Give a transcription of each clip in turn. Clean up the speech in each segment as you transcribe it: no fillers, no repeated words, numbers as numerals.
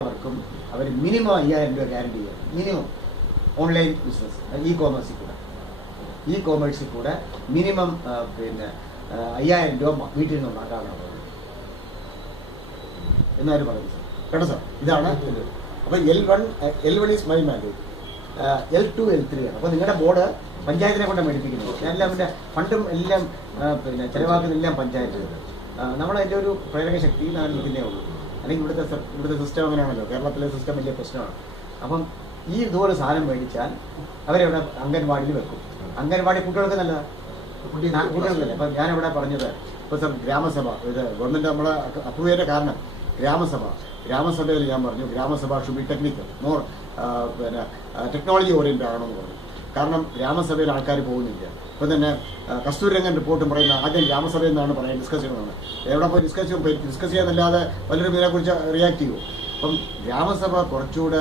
എല്ലാവർക്കും അവർ മിനിമം 5000 രൂപ ഗ്യാരണ്ടി ചെയ്യും. മിനിമം ഓൺലൈൻ ബിസിനസ് ഇ കോമേഴ്സിൽ കൂടെ മിനിമം 5000 രൂപ വീട്ടിൽ നിന്ന് ഉണ്ടാക്കാനാണ് എന്നാലും പറയുന്നത് സാർ. കേട്ടോ സാർ, ഇതാണ് ഇത്. അപ്പോൾ L1 is my mandate, L2 L3 ആണ്. അപ്പോൾ നിങ്ങളുടെ ബോർഡ് പഞ്ചായത്തിനെ കൊണ്ട് മേടിപ്പിക്കുന്നത്. എല്ലാം എൻ്റെ ഫണ്ടും എല്ലാം ചിലവാക്കുന്നതെല്ലാം പഞ്ചായത്ത്. നമ്മളതിൻ്റെ ഒരു പ്രേരക ശക്തി നാട്ടിലിരിക്കുന്നേ ഉള്ളൂ. അല്ലെങ്കിൽ ഇവിടുത്തെ സിസ്റ്റം അങ്ങനെയാണല്ലോ, കേരളത്തിലെ സിസ്റ്റം വലിയ പ്രശ്നമാണ്. അപ്പം ഈ ഇതുപോലെ സാധനം മേടിച്ചാൽ അവരവിടെ അംഗൻവാടിയിൽ വെക്കും. അംഗൻവാടി കുട്ടികൾക്ക് നല്ലതാണ്, കുട്ടികൾക്കല്ലേ. അപ്പം ഞാനിവിടെ പറഞ്ഞത് ഇപ്പോൾ സാർ ഗ്രാമസഭ, ഇത് ഗവൺമെൻറ് നമ്മളെ അപ്രൂവ് ചെയ്ത കാരണം ഗ്രാമസഭയിൽ ഞാൻ പറഞ്ഞു gram sabha should be technical, more technology oriented ആണെന്ന് പറഞ്ഞു. കാരണം ഗ്രാമസഭയിൽ ആൾക്കാർ പോകുന്നില്ല. ഇപ്പം തന്നെ കസ്തൂരിരംഗൻ റിപ്പോർട്ടും പറയുന്ന ആദ്യം ഗ്രാമസഭയിൽ നിന്നാണ് പറയാൻ ഡിസ്കസ് ചെയ്യുന്നതാണ്. എവിടെ പോയി ഡിസ്കസ് ചെയ്യാന്നല്ലാതെ പലരും ഇതിനെക്കുറിച്ച് റിയാക്ട് ചെയ്യും. അപ്പം ഗ്രാമസഭ കുറച്ചുകൂടെ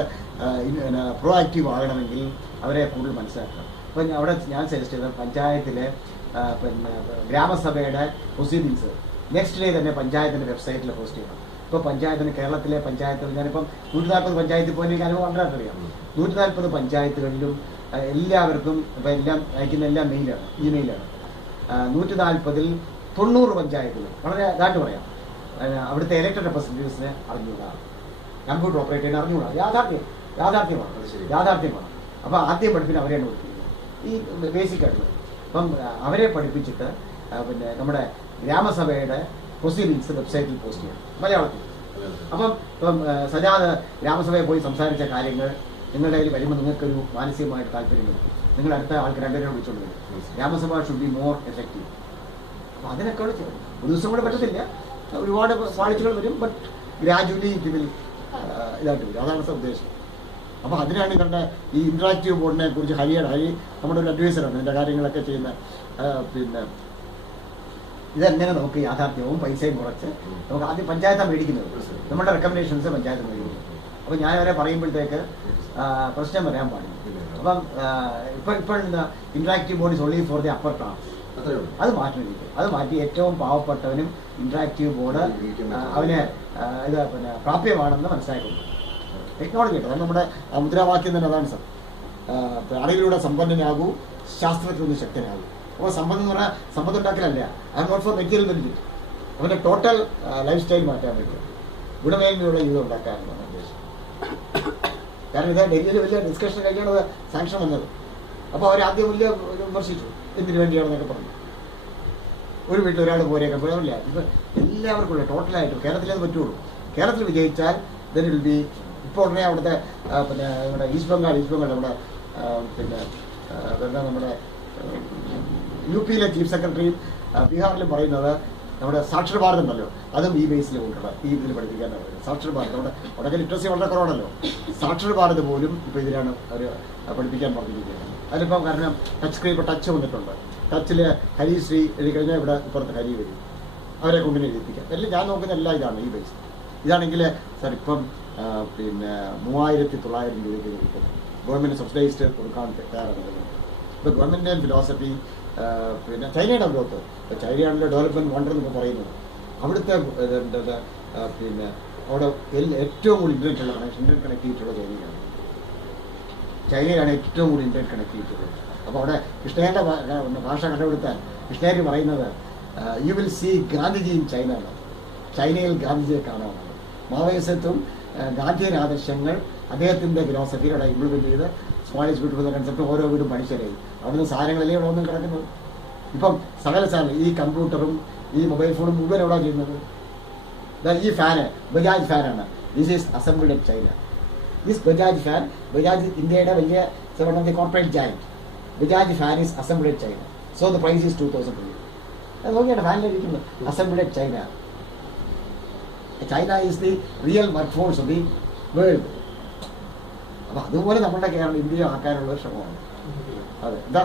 പ്രോ ആക്റ്റീവ് ആകണമെങ്കിൽ അവരെ കൂടുതൽ മനസ്സിലാക്കണം. അപ്പം അവിടെ ഞാൻ സജസ്റ്റ് ചെയ്തത് പഞ്ചായത്തിലെ ഗ്രാമസഭയുടെ പ്രൊസീഡിങ്സ് നെക്സ്റ്റ് ഡേ തന്നെ പഞ്ചായത്തിൻ്റെ വെബ്സൈറ്റിൽ പോസ്റ്റ് ചെയ്യണം. ഇപ്പോൾ കേരളത്തിലെ പഞ്ചായത്തുകൾ ഞാനിപ്പം 140 പഞ്ചായത്തിൽ പോയി എനിക്ക് അനുഭവം വളരെയറിയാം. 140 പഞ്ചായത്തുകളിലും എല്ലാവർക്കും ഇപ്പം എല്ലാം അയക്കുന്ന എല്ലാം ഇമെയിലാണ്. 140-ൽ 90 പഞ്ചായത്തുകൾ വളരെ ഇതായിട്ട് പറയാം അവിടുത്തെ ഇലക്ടഡ് റെപ്രസെൻറ്റേറ്റീവ്സിനെ അറിഞ്ഞുകൂടാ, കമ്പ്യൂട്ടർ ഓപ്പറേറ്ററിനെ അറിഞ്ഞുകൂടാ. യാഥാർത്ഥ്യമാണ്. അപ്പോൾ ആദ്യം പഠിപ്പിന് അവരെയാണ് പഠിപ്പിക്കുന്നത്, ഈ ബേസിക് ആയിട്ടുള്ളത്. അപ്പം അവരെ പഠിപ്പിച്ചിട്ട് നമ്മുടെ ഗ്രാമസഭയുടെ പ്രൊസീഡിങ്സ് വെബ്സൈറ്റിൽ പോസ്റ്റ് ചെയ്യണം മലയാളത്തിൽ. അപ്പം സജാദ് ഗ്രാമസഭയിൽ പോയി സംസാരിച്ച കാര്യങ്ങൾ നിങ്ങളുടെ കയ്യിൽ വരുമ്പോൾ നിങ്ങൾക്കൊരു മാനസികമായിട്ട് താല്പര്യം വരും. നിങ്ങൾ അടുത്ത ആൾക്ക് രണ്ടുപേരെ വിളിച്ചുകൊണ്ട് വരും. ഗ്രാമസഭ ഷുഡ് ബി മോർ എഫക്റ്റീവ്. അപ്പോൾ അതിനൊക്കെ ഒരു ദിവസം കൂടെ പറ്റത്തില്ല, ഒരുപാട് പാളിച്ചുകൾ വരും. ബട്ട് ഗ്രാജുവലി ഇറ്റ് വിൽ ഇതായിട്ട് വരും. അതാണ് ഉദ്ദേശം. അപ്പോൾ അതിനാണ് നിങ്ങളുടെ ഈ ഇൻട്രാക്റ്റീവ് ബോർഡിനെ കുറിച്ച് ഹരി നമ്മുടെ ഒരു അഡ്വൈസറാണ് ഇതിൻ്റെ കാര്യങ്ങളൊക്കെ ചെയ്യുന്ന. ഇതെങ്ങനെ നമുക്ക് യാഥാർത്ഥ്യവും പൈസയും കുറച്ച് നമുക്ക് ആദ്യം പഞ്ചായത്താണ് മേടിക്കുന്നത്. നമ്മുടെ റെക്കമെൻഡേഷൻസ് പഞ്ചായത്ത് മേടിക്കുന്നത്. അപ്പോൾ ഞാൻ അവരെ പറയുമ്പോഴത്തേക്ക് പ്രശ്നം വരാൻ പാടില്ല. അപ്പം ഇപ്പോൾ interactive board is only for the upper class. അത് മാറ്റണം. അത് മാറ്റി ഏറ്റവും പാവപ്പെട്ടവനും ഇൻട്രാക്റ്റീവ് ബോർഡ് അവന് ഇത് പ്രാപ്യമാണെന്ന് മനസ്സിലാക്കുന്നു. ടെക്നോളജി കേട്ടോ, നമ്മുടെ മുദ്രാവാക്യം തന്നെ അതാണ് സാർ. അറിവിലൂടെ സമ്പന്നനാകൂ, ശാസ്ത്രത്തിലൊന്ന് ശക്തനാകൂ. അപ്പോൾ സമ്പത്ത് എന്ന് പറഞ്ഞാൽ സമ്പത്ത് ഉണ്ടാക്കലല്ല, I am not for material benefit. അവൻ്റെ ടോട്ടൽ ലൈഫ് സ്റ്റൈൽ മാറ്റാൻ പറ്റും, ഗുണമേന്മയുള്ള ജീവിതം ഉണ്ടാക്കാനാണ് ഉദ്ദേശം. കാരണം ഇത് ഡൽഹിയിൽ വലിയ ഡിസ്കഷൻ കഴിഞ്ഞാണ് സാങ്ഷൻ വന്നത്. അപ്പോൾ അവരാദ്യം വലിയ വിമർശിച്ചു, എന്തിനു വേണ്ടിയാണെന്നൊക്കെ പറഞ്ഞു. ഒരു വീട്ടിൽ ഒരാൾ പോരെയൊക്കെ പോലില്ല. ഇത് എല്ലാവർക്കും ഉള്ള ടോട്ടലായിട്ട് കേരളത്തിലേ പറ്റുള്ളൂ. കേരളത്തിൽ വിജയിച്ചാൽ ദെൻ വിൽ ബി. ഇപ്പോൾ ഉടനെ അവിടുത്തെ നമ്മുടെ ഈസ്റ്റ് ബംഗാൾ നമ്മുടെ നമ്മുടെ UP-യിലെ ചീഫ് സെക്രട്ടറിയും ബീഹാറിലും പറയുന്നത് നമ്മുടെ സാക്ഷര ഭാരതം ഉണ്ടല്ലോ, അതും ഈ ബേസിൽ കൊണ്ടുള്ള ഈ ഇതിൽ പഠിപ്പിക്കാനാണ് പറയുന്നത്. സാക്ഷര ഭാരതം അവിടെ ലിറ്ററസി വളരെ കുറവാണല്ലോ. സാക്ഷര ഭാരത് പോലും ഇപ്പോൾ ഇതിലാണ് അവർ പഠിപ്പിക്കാൻ പറഞ്ഞിരിക്കുന്നത്. അതിലിപ്പം കാരണം ടച്ച് സ്ക്രീൻ ഇപ്പോൾ ടച്ച് വന്നിട്ടുണ്ട്. ടച്ചിൽ ഹരിശ്രീ എഴുതി കഴിഞ്ഞാൽ ഇവിടെ ഇപ്പുറത്ത് ഹരി വരും, അവരെ കൊണ്ടിനെ എഴുതിപ്പിക്കാം. എല്ലാം ഞാൻ നോക്കുന്ന എല്ലാം ഇതാണ് ഈ ബേസ്. ഇതാണെങ്കിൽ സാർ ഇപ്പം 3900 രൂപയ്ക്ക് കിട്ടും. ഗവൺമെൻറ് സബ്സിഡൈസ്ഡ് കൊടുക്കാൻ തയ്യാറാണ്. ഇപ്പോൾ ഗവൺമെൻറ് ഫിലോസഫി ചൈനയുടെ ഗ്രോത്ത്, ചൈനയാണല്ലോ ഡെവലപ്മെൻറ്റ് വണ്ടർ എന്നൊക്കെ പറയുന്നത്. അവിടുത്തെ അവിടെ ഏറ്റവും കൂടുതൽ ഇൻ്റർനെറ്റ് കണക്ടിവിറ്റി ഉള്ള ചൈനയിലാണ് ഏറ്റവും കൂടുതൽ ഇൻ്റർനെറ്റ് കണക്ടിവിറ്റി ഉള്ളത്. അപ്പോൾ അവിടെ കൃഷ്ണയുടെ ഭാഷ കണ്ടുപിടുത്താൻ കൃഷ്ണേരി പറയുന്നത് you will see Gandhiji in China എന്നാണ്. ചൈനയിൽ ഗാന്ധിജിയെ കാണാനാണ്. മാവോയിസത്തും ഗാന്ധിയൻ ആദർശങ്ങൾ അദ്ദേഹത്തിൻ്റെ ഫിലോസഫിയിലൂടെ ഇംപ്ലിമെൻറ്റ് ചെയ്ത് സ്മാൾ ഈസ് ബ്യൂട്ടിഫുൾ കൺസെപ്റ്റ് ഓരോ വീടും പഠിച്ചറിയും. അവിടുന്ന് സാധനങ്ങളല്ലേ ഇവിടെ ഒന്നും കിടക്കുന്നത്. ഇപ്പം സകല സാധനം ഈ കമ്പ്യൂട്ടറും ഈ മൊബൈൽ ഫോണും മുഴുവൻ എവിടെ ചെയ്യുന്നത്. ഈ ഫാന് ബജാജ് ഫാനാണ്. This is assembled in China. This Bajaj fan, Bajaj ഇന്ത്യയുടെ വലിയ one of the corporate giant. Bajaj fan is assembled in China. So the price is 2000 രൂപ. അത് നോക്കിയാണ് ഫാനിലിരിക്കുന്നത്. Assembled in China. China is the real workforce of the world. അപ്പം അതുപോലെ നമ്മുടെ Keralam India ആക്കാനുള്ള ശ്രമമാണ്. അതെ, എന്താ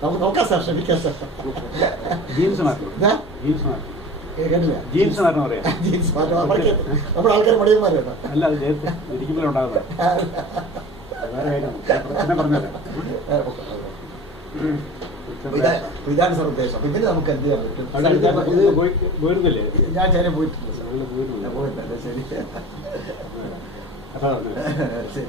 നമുക്ക് നോക്കാം സാർ, ശ്രമിക്കാം സാർ. കേട്ടില്ല, ജീൻസ് നമ്മുടെ ആൾക്കാർ മടിയന്മാരാണ്. ഇതാണ് സാർ ഉദ്ദേശം. അപ്പൊ ഇതിന് നമുക്ക് എന്ത് ചെയ്യാൻ പറ്റും? ഞാൻ ചൈന പോയിട്ടില്ല സാർ. പോയിട്ടില്ല. ശരി. കഥ പറഞ്ഞു. ശരി.